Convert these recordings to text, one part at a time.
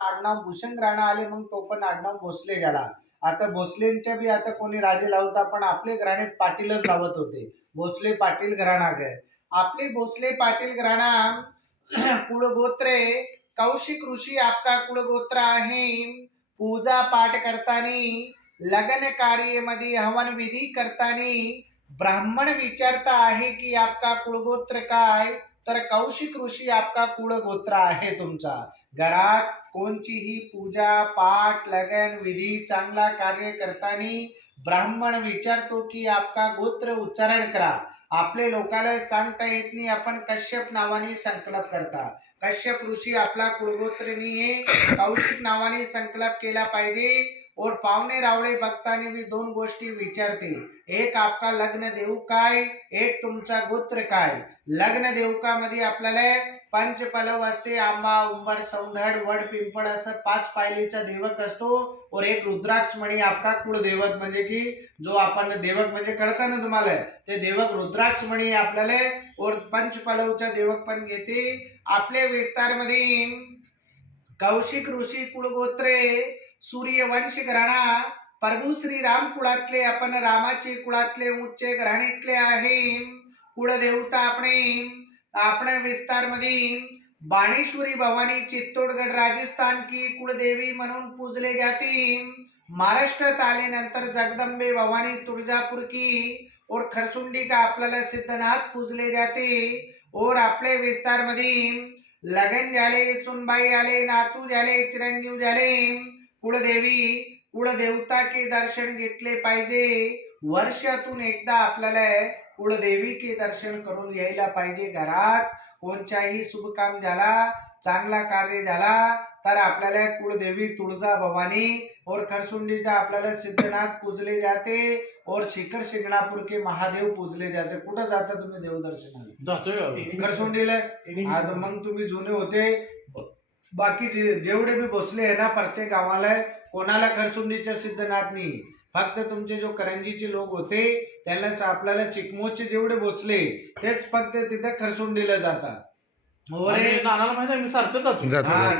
आडनाव भूषण राणा आले, मग तो पण आडनाव भोसले झाला. आता भोसलेंच्या बी आता कोणी राजे लावता, पण आपले घराण्यात पाटीलच लावत होते. भोसले पाटील घराणा गए. आपले भोसले पाटील घराणा कुळगोत्रे कौशिक ऋषी आपका कुळगोत्र आहे. पूजा पाठ करतानी, लग्न कार्यामध्ये हवन विधी करतानी ब्राह्मण विचारता आहे की आपका कुळगोत्र काय, तर कौशिक ऋषी आपका कुळगोत्र आहे तुमचा. घरात कोणतीही पूजा पाठ लगन विधी चांगला कार्य करताना ब्राह्मण विचारतो की आपका गोत्र उच्चारण करा. आपले लोकाला सांगता येत नाही, आपण कश्यप नावाने संकल्प करता. कश्यप ऋषी आपला कुळगोत्रीने कौशिक नावाने संकल्प केला पाहिजे. और पाहुणे रावळे बघताना मी दोन गोष्टी विचारते, एक आपका लग्न देऊ काय, एक तुमचा गोत्र काय. लग्न देवकामध्ये आपल्याला पंचपलव असते, आंबा उंबर सौंदड वड पिंपळ असं 5 पायलीचा देवक असतो. और एक रुद्राक्ष मणी आपका कुळदेवक, म्हणजे की जो आपण देवक म्हणजे कळतं ना तुम्हाला, ते देवक रुद्राक्ष मणी आपल्याला और पंचपलवचा देवक पण घेते. आपले विस्तारमध्ये कौशिक ऋषी कुळगोत्रे सूर्यवंश घराणा प्रभू श्री राम कुळातले, आपण रामाचे कुळातले उच्च घराण्यातले आहे. कुळदेवता आपण विस्तारमध्ये बाणेश्वरी भवानी चित्तोडगड राजस्थान की कुलदेवी म्हणून पूजले जाते. महाराष्ट्रात आल्यानंतर जगदंबे भवानी तुळजापूर की और खरसुंडी का आपल्याला सिद्धनाथ पूजले जाते. और आपले विस्तारमध्ये लगन झाले, सुनबाई आले, नातू झाले, चिरंजीव झाले, कुळदेवी कुळदेवता के दर्शन घेतले पाहिजे. वर्षातून एकदा आपल्याला कुळदेवी के दर्शन करून यायला पाहिजे. घरात कोणताही शुभ काम झाला, चांगला कार्य झाला, तर आपल्याला कुळदेवी तुळजा भवानी और खरसुंडीचा आपल्याला सिद्धनाथ पूजले जाते. और शिखर शिंगणापूर के महादेव पूजले जाते. कुठं जाता तुम्ही देवदर्शनाला? खरसुंडीला. मग तुम्ही जुने होते, बाकी जेवढे भी भोसले आहे ना, प्रत्येक गावाला कोणाला खरसुंडीच्या सिद्धनाथ नाही. फक्त तुमचे जो करंजीचे लोक होते त्यांना आपल्याला चिकमोचे जेवढे भोसले तेच फक्त तिथे खरसुंडीला जातात.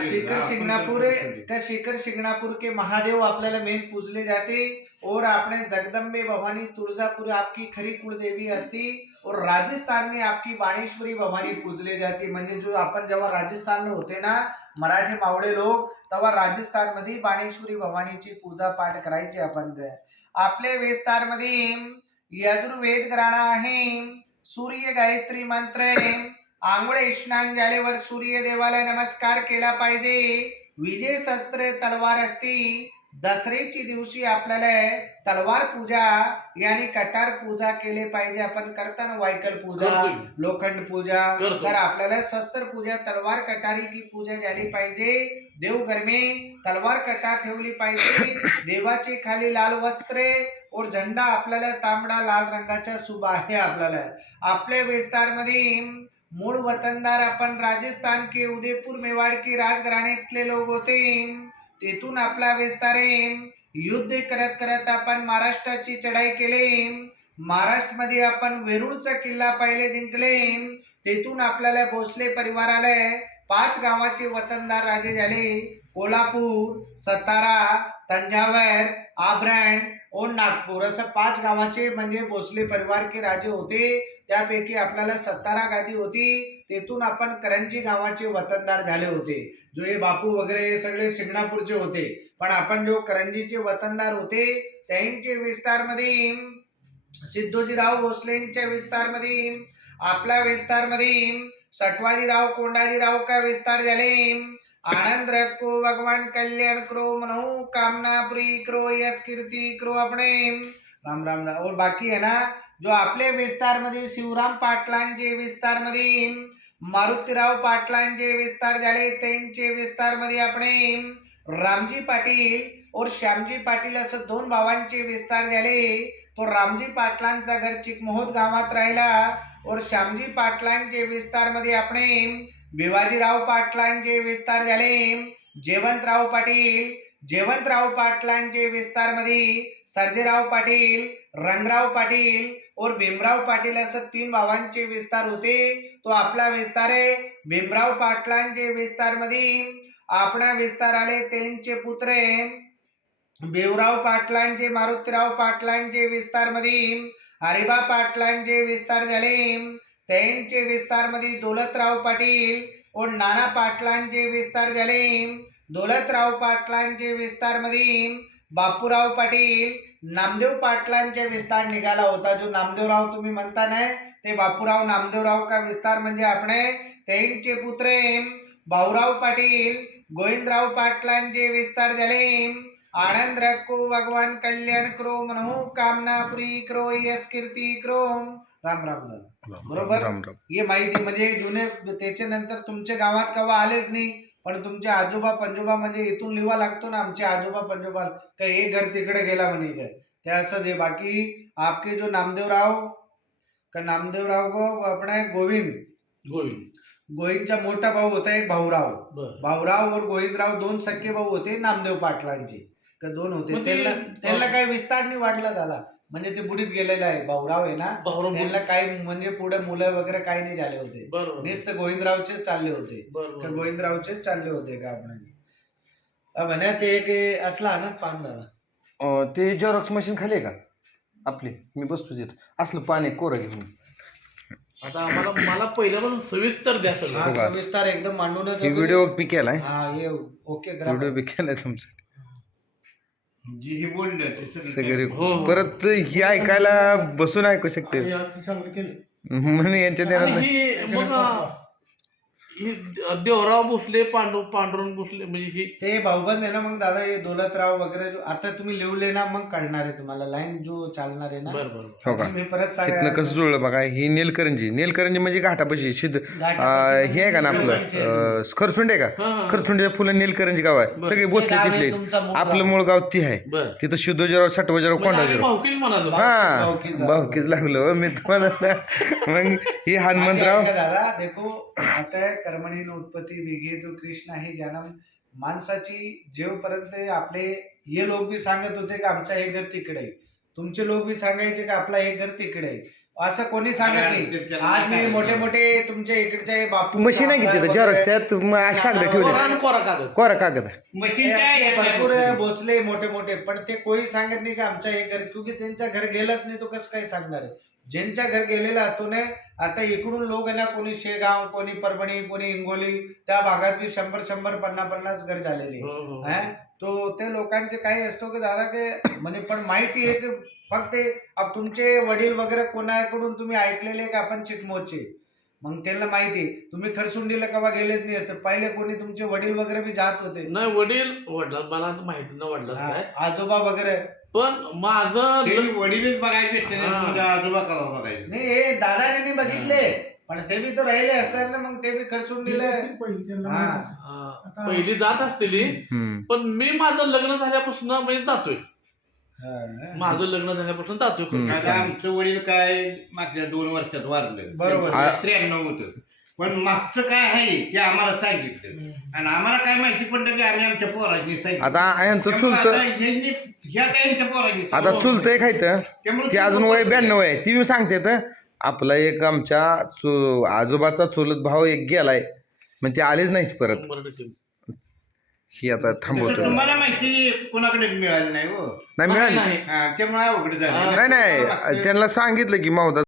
शिखर शिंगणापूर का शिखर शिंगणापूर के महादेव आपल्याला मेन पूजले जाते. और आपने जगदंबे भवानी तुळजापुर आपकी खरी कुलदेवी असती. और राजस्थान में आपकी बाणेश्वरी भवानी पूजले जाते. म्हणजे जो आपण जेव्हा राजस्थान में होते ना मराठी मावळे लोक, तेव्हा राजस्थान मध्ये बाणेश्वरी भवानीची पूजा पाठ करायची आपण. आपले विस्तार मध्ये यजुर्वेद घराणा आहे. सूर्य गायत्री मंत्र, आंघोळ स्नान झाल्यावर सूर्य देवाला नमस्कार केला पाहिजे. विजय शस्त्र तलवार असती. दसऱ्याची दिवशी आपल्याला तलवार पूजा यानी कटार पूजा केले पाहिजे. आपण करताना वायकल पूजा, लोखंड पूजा, तर आपल्याला शस्त्र पूजा तलवार कटारी की पूजा झाली पाहिजे. देवघर में तलवार कटार ठेवली पाहिजे. देवाचे खाली लाल वस्त्रे और झंडा आपल्याला तांबडा लाल रंगाचा शुभ आहे. आपल्याला आपल्या विस्तारमध्ये मूळ वतनदार आपण राजस्थान के उदयपुर मेवाड़ के राजघराण्यातले लोक होते. तेथून आपला विस्तारे युद्ध करत करत आपण महाराष्ट्राची चढाई केली. महाराष्ट्रामध्ये आपण वेरूळचा किल्ला पहिले जिंकले. तेथून आपल्याला भोसले परिवाराला 5 गावाचे वतनदार राजे झाले. कोल्हापूर, सातारा, तंजावर, आब्रण और नागपूर असं 5 गावाचे म्हणजे भोसले परिवार के राजे होते. त्यापैकी आपल्याला सातारा गादी होती. तेथून आपण करंजी गावाचे वतनदार झाले होते. जो हे बापू वगैरे हे सगळे शिंगणापूरचे होते, पण आपण जो करंजीचे वतनदार होते त्यांचे विस्तारमध्ये सिद्धोजीराव भोसलेंच्या विस्तारमध्ये आपला विस्तारमध्ये सटवाजीराव कोंडाजीराव का विस्तार झाले. आनंद रखो भगवान कल्याण करो मनो कामना पूरी करो यश कीर्ती करो अपने राम राम. और बाकी है ना जो आपले विस्तार मध्ये शिवराम पाटलांचे विस्तार मध्ये मारुतीराव पाटलांचे विस्तार झाले. त्यांचे विस्तार मध्ये આપણે रामजी पाटील और श्यामजी पाटील असं 2 भावांचे विस्तार झाले. तो रामजी पाटलांचा घर चिकमोहोद गावात राहिला. और श्यामजी पाटलांचे विस्तार मध्ये આપણે भिवाजीराव पाटलांचे विस्तार झाले. जयवंतराव पाटलांचे विस्तार मध्ये सर्जेराव पाटील, रंगराव पाटील और भीमराव पाटील असं 3 भावांचे विस्तार होते. तो आपला विस्तार आहे. भीमराव पाटलांचे विस्तार मध्ये आपणा विस्तार आले त्यांचे पुत्रे बेवराव पाटलांचे मारुतीराव पाटलांचे विस्तार मध्ये हरिबा पाटलांचे विस्तार झाले त्यांचे विस्तार मध्ये दौलतराव पाटील व नाना पाटलांचे विस्तार झाले दौलतराव पाटलांचे विस्तार मध्ये बापूराव पाटील नामदेव पाटलांचे विस्तार निघाला होता. जो नामदेवराव तुम्ही म्हणता ना ते बापूराव नामदेवराव का विस्तार म्हणजे आपणे त्यांचे पुत्रे भाऊराव पाटील गोविंदराव पाटलांचे विस्तार झाले. आनंद रखो भगवान कल्याण करो मनहु कामना पुरी करो यश कीर्ती करो. राम राम बरोबर. हे माहिती म्हणजे जुने त्याच्यानंतर तुमच्या गावात कवा आलेच नाही पण तुमचे आजोबा पंजोबा म्हणजे इथून लिवा लागतो ना आमचे आजोबा पंजोबा का एक घर तिकडे गेला म्हणे काय ते असं जे. बाकी आपके जो नामदेवराव का नामदेवराव को अपना गोविंदचा मोठा भाऊ होता एक भाऊराव. भाऊराव और गोविंदराव दोन सख्खे भाऊ होते नामदेव पाटलांचे का दोन होते. त्यांना काही विस्तार नाही वाढला दादा म्हणजे ते बुडीत गेलेलं आहे. भाऊराव आहे ना त्यांना काही म्हणजे पुढे मुलं वगैरे काही नाही झाले होते. नुसतं गोविंदरावचेच चालले होते का गोविंदरावचेच चालले होते का आपण म्हणे ते एक असला ना पान दादा ते झेरॉक्स मशीन खाली आहे का आपली मी बसतो तिथं असलं पाणी कोरं घेऊन. आता मला पहिल्यापासून सविस्तर द्या सविस्तर एकदम मांडूनच व्हिडिओ बी केलाय. हा हे ओके व्हिडिओ बी केलाय तुमचा जी हे बोललं सगळे परत ही ऐकायला बसून ऐकू शकते म्हणून यांच्या ध्यानात मग ही देवराव भोसले पांडुरंग भोसले म्हणजे ही ते भाऊबंद आहे ना मग दादा हे दौलतराव वगैरे जो आता तुम्ही लिहले ना मग कळणार आहे तुम्हाला लाईन जो चालणार आहे ना. हो का मी परत इथनं कसं जुळलं बघा. ही नीलकरंजी म्हणजे घाटापाशी हे आहे का ना आपलं खरसुंड आहे का खरसुंडीच्या फुलं नीलकरंजी गाव आहे सगळे बसले तिथले. आपलं मूळ गाव ती आहे तिथं शिद्धोजीराव साठवजीराव कोंडाजीराव हा भाऊकीच लागलो मी तुम्हाला. मग ही हनुमंतराव दादा देखो आता कर्मणी उत्पत्ती वेगे तो कृष्ण आहे ज्ञानम. माणसाची जेवपर्यंत आपले हे लोक बी सांगत होते की आमचा हे घर तिकडे आहे तुमचे लोक बी सांगायचे की आपला हे घर तिकडे आहे असं कोणी सांगत नाही. आज मी मोठे मोठे तुमच्या इकडचे बापू मशीन आहे की तिथं झेरॉक्स त्यात कागद ठेवले कोरा कागद भरपूर भोसले मोठे मोठे पण ते कोणी सांगत नाही की आमच्या हे घर क्योंकि त्यांच्या घर गेलंच नाही तो कसं काय सांगणार आहे. ज्यांच्या घर गेलेला असतो ना आता इकडून लोक ना कोणी शेगाव कोणी परभणी कोणी हिंगोली त्या भागात बी 100-150 घर झालेले तो ते लोकांचे काही असतो की दादा के म्हणजे पण माहिती आहे की फक्त अब तुमचे वडील वगैरे कोणाकडून तुम्ही ऐकलेले का आपण चिकमोचे मग त्यांना माहिती तुम्ही खरसुंडीला केव्हा गेलेच नाही असते. पहिले कोणी तुमचे वडील वगैरे बी जात होते नाही वडील मला माहिती न वडला आजोबा वगैरे पण माझं वडीलच बघायचे आजोबा का बघायचे नाही हे दादाने बघितले पण ते बी तो राहिले असतात ना मग ते बी खरसुंडीला पहिली जात असतील पण मी माझं लग्न झाल्यापासून म्हणजे जातोय. माझं लग्न झाल्यापासून जातोय. आमचं वडील काय मागच्या 2 वर्षात वारलं बरोबर 93 होतं पण मागचं काय आहे ते आम्हाला सांगितलं आणि आम्हाला काय माहिती पडलं की आम्ही आमच्या पोरांनी सांगितलं. आता यांचं चुलत आता चुलतंय खायचं ती अजून वय 92 आहे ती सांगते तर आपला एक आमच्या आजोबाचा चुलत भाऊ एक गेलाय मग ते आलेच नाहीत परत. ही आता थांबवतो तुम्हाला माहिती कोणाकडे मिळाली नाही हो नाही मिळाली त्यामुळे अवघड झालं नाही त्यांना सांगितलं की मावदा